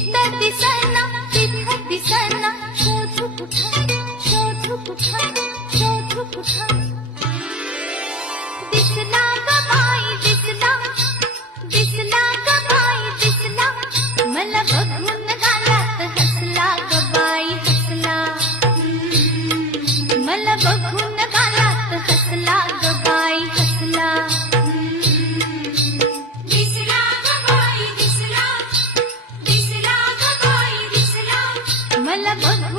इथं दिसना तिथं दिसना, शोधू कुठं शोधू कुठं शोधू कुठं. दिसला ग बाई दिसला, दिसला ग बाई दिसला, मला बघून गालात हसला ग बाई हसला. मला बघून गालात हसला ग बाई हसला. दिसला ग बाई दिसला, दिसला ग बाई दिसला, मला बघून